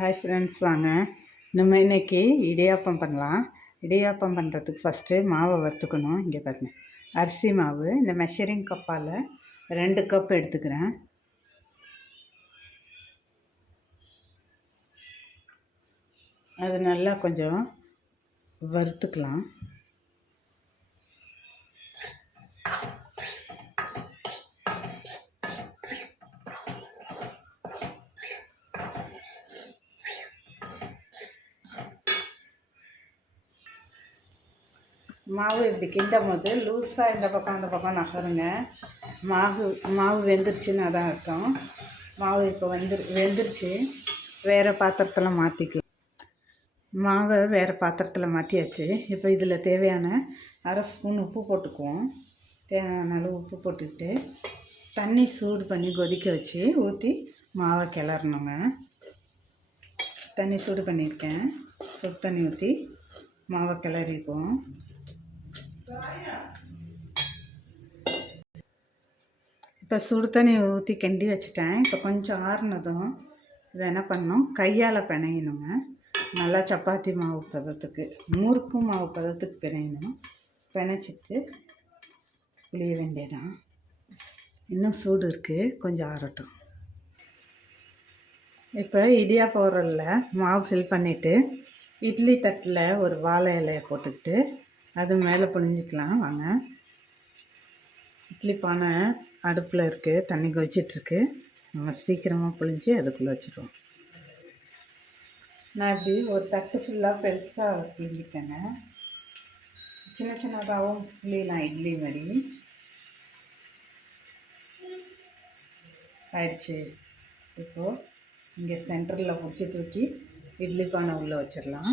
Hi friends வாங்க. நம்ம இன்னைக்கு இடியாப்பம் பண்ணலாம். இடியாப்பம் பண்ணுறதுக்கு ஃபஸ்ட்டு மாவை வறுத்துக்கணும். இங்கே பாருங்கள் அரிசி மாவு இந்த மெஷரிங் கப்பால் ரெண்டு கப் எடுத்துக்கிறேன். அது நல்லா கொஞ்சம் வறுத்துக்கலாம். மாவு இப்படி கிண்டும் போது லூஸாக இந்த பக்கம் அந்த பக்கம் நகருங்க. மாவு மாவு வெந்துருச்சுன்னு அதான் அர்த்தம். மாவு இப்போ வந்து வெந்துருச்சு. வேறு பாத்திரத்தில் மாற்றிக்கலாம் மாவை வேறு பாத்திரத்தில் மாற்றியாச்சு இப்போ இதில் தேவையான அரை ஸ்பூன் உப்பு போட்டுக்குவோம். தேவையான அளவு உப்பு போட்டுக்கிட்டு தண்ணி சூடு பண்ணி கொதிக்க வச்சு ஊற்றி மாவை கிளறணுங்க. தண்ணி சூடு பண்ணியிருக்கேன். சுடு தண்ணி ஊற்றி மாவை கிளறிப்போம் இப்போ சுடு தண்ணி ஊற்றி கிண்டி வச்சுட்டேன். இப்போ கொஞ்சம் ஆறுனதும் இதை என்ன பண்ணோம் கையால் பிணையணுங்க. நல்லா சப்பாத்தி மாவு பதத்துக்கு முறுக்கு மாவு பதத்துக்கு பிணையணும். பிணைச்சிட்டு புளிய வேண்டியதான் இன்னும் சூடு இருக்குது கொஞ்சம் ஆறட்டும். இப்போ இடியா உரலில் மாவு ஃபில் பண்ணிவிட்டு இட்லி தட்டில் ஒரு வாழை இலையை போட்டுக்கிட்டு அது மேலே புழிஞ்சிக்கலாம் வாங்க. இட்லி பானை அடுப்பில் இருக்குது தண்ணி கொதிச்சிட்ருக்கு. நம்ம சீக்கிரமாக பொழிஞ்சு அதுக்குள்ளே வச்சுருவோம் நான் இப்படி ஒரு தட்டு ஃபுல்லாக பெருசாக பிழிஞ்சிட்டேங்க. சின்ன சின்னதாகவும் புளியலாம் இட்லி மாதிரி. ஆயிடுச்சு. இப்போது இங்கே சென்டரில் பிடிச்சி தூக்கி இட்லி பானை உள்ளே வச்சிடலாம்.